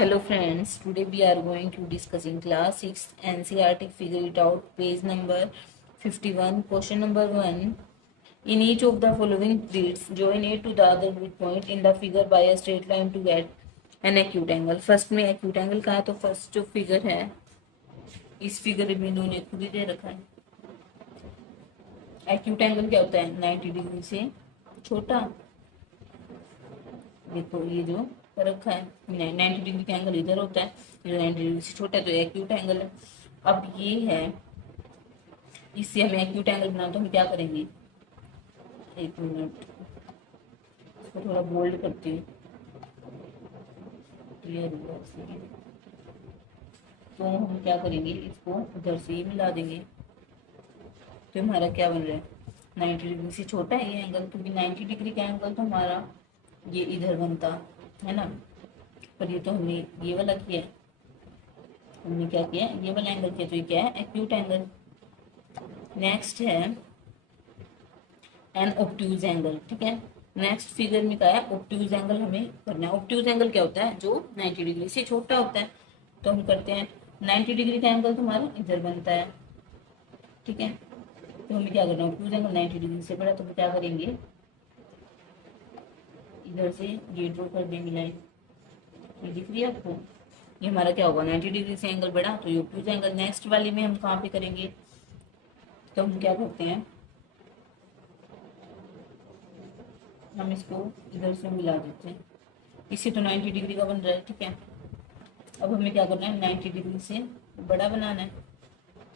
Hello friends, today we are going to discuss in class 6 NCERT figure it out page number 51 question number 1. In each of the following pleats, join A to the other midpoint in the figure by a straight line to get an acute angle. First में acute angle का है तो first जो figure है इस figure में इन्होंने खुद ही दे रखा है। एक्यूट एंगल क्या होता है? 90 डिग्री से छोटा। देखो ये जो रखा है 90 डिग्री का एंगल इधर होता है, जो 90 डिग्री से छोटा है तो एक्यूट एंगल है। अब ये है, इससे हमें एक्यूट एंगल बनाना तो हम क्या करेंगे, एक मिनट इसको थोड़ा बोल्ड करती हूँ, क्लियर होगा इसलिए। तो हम क्या करेंगे, इसको उधर से ही मिला देंगे तो हमारा क्या बन रहा है, 90 डिग्री से छोटा है ये एंगल, क्योंकि 90 डिग्री का एंगल तो हमारा ये इधर बनता है ना, पर ये तो हमने ये वाला किया, हमने क्या किया, ये वाला एंगल किया, तो ये क्या है, एक्यूट एंगल। नेक्स्ट है एन ऑब्ट्यूज एंगल, ठीक है। नेक्स्ट फिगर में क्या है, ऑब्ट्यूज एंगल हमें करना है। ऑब्ट्यूज एंगल क्या होता है, जो 90 डिग्री से छोटा होता है। तो हम करते हैं 90 डिग्री का एंगल तुम्हारा इधर बनता है, ठीक है। तो हमें क्या करना है, ऑब्ट्यूज एंगल 90 डिग्री से बड़ा, तो हम क्या करेंगे, इधर से ये ड्रॉ कर देंगे लाइन, ये दिख रही है आपको, ये हमारा क्या होगा, 90 डिग्री से एंगल बढ़ा तो ये ऑब्ट्यूज एंगल। नेक्स्ट वाले में हम कहाँ पे करेंगे, तो हम क्या करते हैं, हम इसको इधर से मिला देते हैं, इससे तो 90 डिग्री का बन रहा है, ठीक है। अब हमें क्या करना है, 90 डिग्री से बड़ा बनाना है।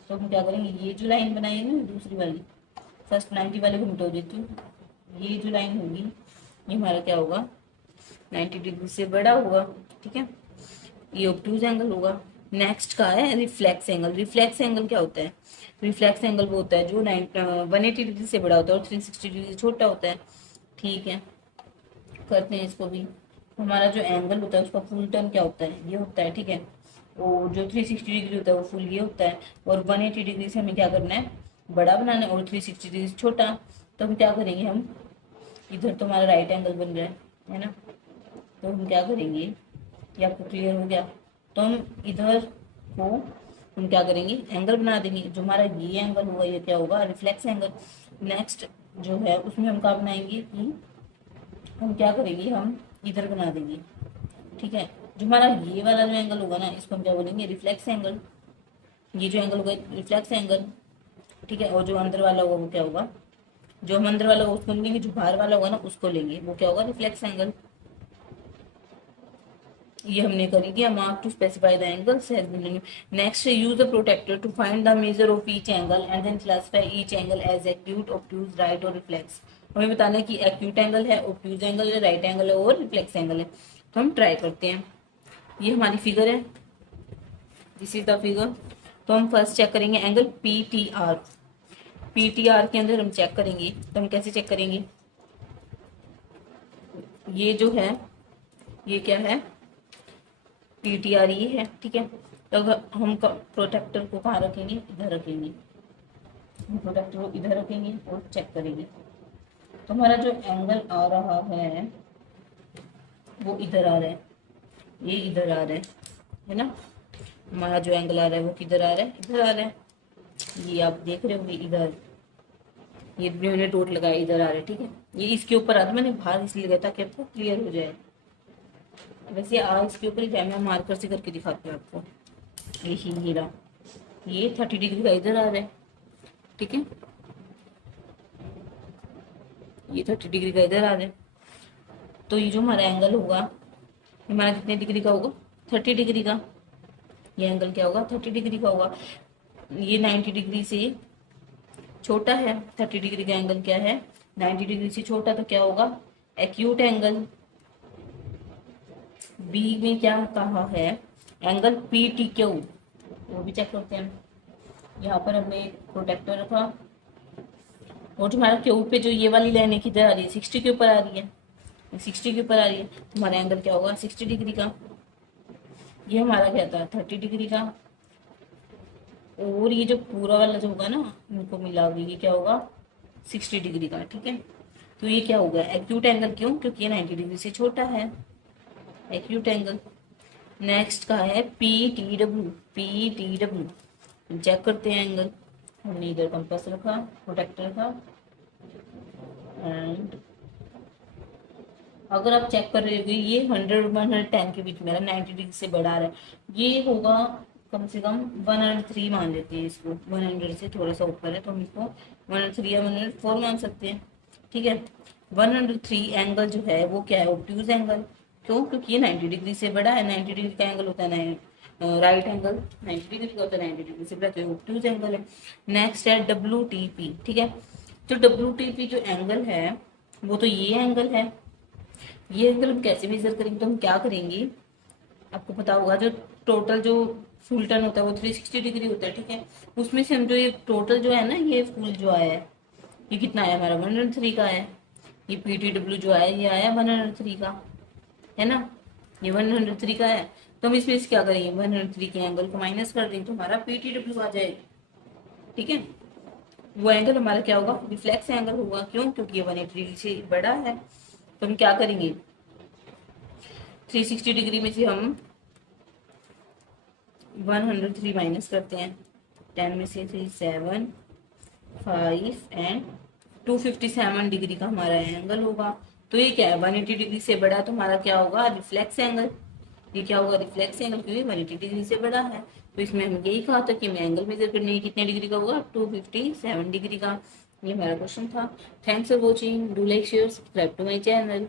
तो हम क्या करेंगे, ये जो लाइन बनाई है ना दूसरी वाली, फर्स्ट 90 वाले को मिटा देती हूँ, ये जो लाइन होगी ये हमारा क्या होगा, 90 डिग्री से बड़ा होगा, ठीक है। ये ऑब्ट्यूज एंगल होगा। नेक्स्ट का है रिफ्लेक्स एंगल। रिफ्लेक्स एंगल क्या होता है, रिफ्लेक्स एंगल वो होता है जो 180 डिग्री से बड़ा होता है और 360 डिग्री से छोटा होता है, ठीक है। करते हैं इसको भी। हमारा जो एंगल होता है उसका फुल टर्न क्या होता है, ये होता है, ठीक है। और जो 360 डिग्री होता है वो फुल ये होता है, और 180 डिग्री से हमें क्या करना है, बड़ा बनाना है, और 360 डिग्री से छोटा। तो हम क्या करेंगे, हम इधर तो हमारा राइट एंगल बन रहा है ना, तो हम क्या करेंगे, ये आपको क्लियर हो गया। तो हम इधर को हम क्या करेंगे, एंगल बना देंगे, जो हमारा ये एंगल होगा ये क्या होगा, रिफ्लेक्स एंगल। नेक्स्ट जो है उसमें हम क्या बनाएंगे कि हम क्या करेंगे, हम इधर बना देंगे, ठीक है। जो हमारा ये वाला जो एंगल होगा ना, इसको हम क्या बोलेंगे, रिफ्लेक्स एंगल। ये जो एंगल होगा रिफ्लेक्स एंगल, ठीक है। और जो अंदर वाला होगा वो क्या होगा, जो हम अंदर वाला होगा उसको लेंगे, जो बाहर वाला होगा ना उसको लेंगे, वो क्या होगा, रिफ्लेक्स एंगल। ये हमने कर दिया, mark to specify the angles has been. Next use the protractor to find the measure of each angle and then classify each angle as acute, obtuse, right और रिफ्लेक्स। हमें बताना है कि एक्यूट एंगल है, ऑब्ट्यूज एंगल है, right angle है और reflex angle है। तो हम ट्राई करते हैं। ये हमारी फिगर है, दिस इज द फिगर। तो हम फर्स्ट चेक करेंगे angle P T R. P T R के अंदर हम चेक करेंगे, तो हम कैसे चेक करेंगे, ये जो है ये क्या है, पी टी आर ये है, ठीक है। तो हम प्रोटेक्टर को कहाँ रखेंगे, इधर रखेंगे, हम प्रोटेक्टर को इधर रखेंगे और चेक करेंगे। तो हमारा जो एंगल आ रहा है वो इधर आ रहा है, ये इधर आ रहा है ना। हमारा जो एंगल आ रहा है वो किधर आ रहा है, इधर आ रहा है, ये आप देख रहे होंगे इधर, ये मैंने डॉट लगाया इधर आ रहा है, ठीक है। ये इसके ऊपर आ रहा है, मैंने बाहर इसलिए लगाया ताकि आपको क्लियर हो जाए। वैसे इसके ऊपर ही मैं मार्कर से करके दिखाती हूँ आपको। यही हीरा, ये 30 डिग्री का इधर आ रहा है, ठीक है, ये 30 डिग्री का इधर आ रहा है। तो ये जो हमारा एंगल होगा हमारा कितने डिग्री का होगा, 30 डिग्री का। ये एंगल क्या होगा, 30 डिग्री का होगा। ये 90 डिग्री से छोटा है, 30 डिग्री का एंगल क्या है, 90 डिग्री से छोटा, तो क्या होगा, एक्यूट एंगल। बी में क्या कहा है, एंगल पी टी क्यू, वो भी चेक करते हैं। यहाँ पर हमने प्रोटेक्टर रखा, और जो हमारा क्यू पे जो ये वाली लाइन है किधर आ रही है, 60 के ऊपर आ रही है, 60 के ऊपर आ रही है, तो हमारा एंगल क्या होगा, 60 डिग्री का। ये हमारा क्या था, 30 डिग्री का। और ये जो पूरा वाला जो होगा ना, इनको मिला होगी, ये क्या होगा, 60 डिग्री का, ठीक है। तो ये क्या होगा, एक्यूट एंगल, क्यों, क्योंकि ये 90 डिग्री से छोटा है, एक्यूट एंगल। नेक्स्ट का है PTW। PTW चेक करते हैं एंगल। हमने इधर कंपास रखा, प्रोटेक्टर रखा, एंड अगर आप चेक कर रहे हो ये 100-110 के बीच में 90 डिग्री से बढ़ा रहा है, ये होगा कम से कम 103 मान लेते हैं इसको। 100 से थोड़ा सा ऊपर है तो हम इसको 103 या 104 मान सकते हैं। ठीक है, 103 एंगल जो है वो क्या है, ऑब्ट्यूज एंगल। क्यों? क्योंकि ये 90 डिग्री से बड़ा है। 90 डिग्री का एंगल होता है राइट एंगल, 90 डिग्री का होता है 90 डिग्री से बड़ा, तो ऑब्ट्यूज एंगल है। नेक्स्ट है WTP। ठीक है, जो WTP जो एंगल है वो तो ये एंगल है। ये एंगल हम कैसे मेजर करेंगे, तो हम क्या करेंगे, आपको पता होगा जो टोटल जो फुल टर्न होता है वो 360 डिग्री होता है। ठीक है, उसमें से हम जो ये टोटल जो है ना, ये फुल जो आया है ये कितना आया हमारा, 103 का है। ये PTW जो आया ये आया 103 का, है ना, ये 103 का है। तो हम इसमें से क्या करेंगे, 103 के एंगल को माइनस कर देंगे तो हमारा PTW आ जाएगा। ठीक है, वो एंगल हमारा क्या होगा, रिफ्लेक्स एंगल होगा। क्यों? क्योंकि ये 180 डिग्री से बड़ा है। तो हम क्या करेंगे, 360 डिग्री में से हम 103 माइनस करते हैं। 10 में से 3 7 5 एंड 257 डिग्री का हमारा एंगल होगा। तो ये क्या है, 180 डिग्री से बड़ा, तो हमारा क्या होगा, रिफ्लेक्स एंगल। ये क्या होगा, रिफ्लेक्स एंगल, क्योंकि 180 डिग्री से बड़ा है। तो इसमें हम यही कहा था कि हमें एंगल मेजर करने की कितने डिग्री का होगा, 257 डिग्री का। ये हमारा क्वेश्चन था। Thanks for watching, do like share subscribe to my channel.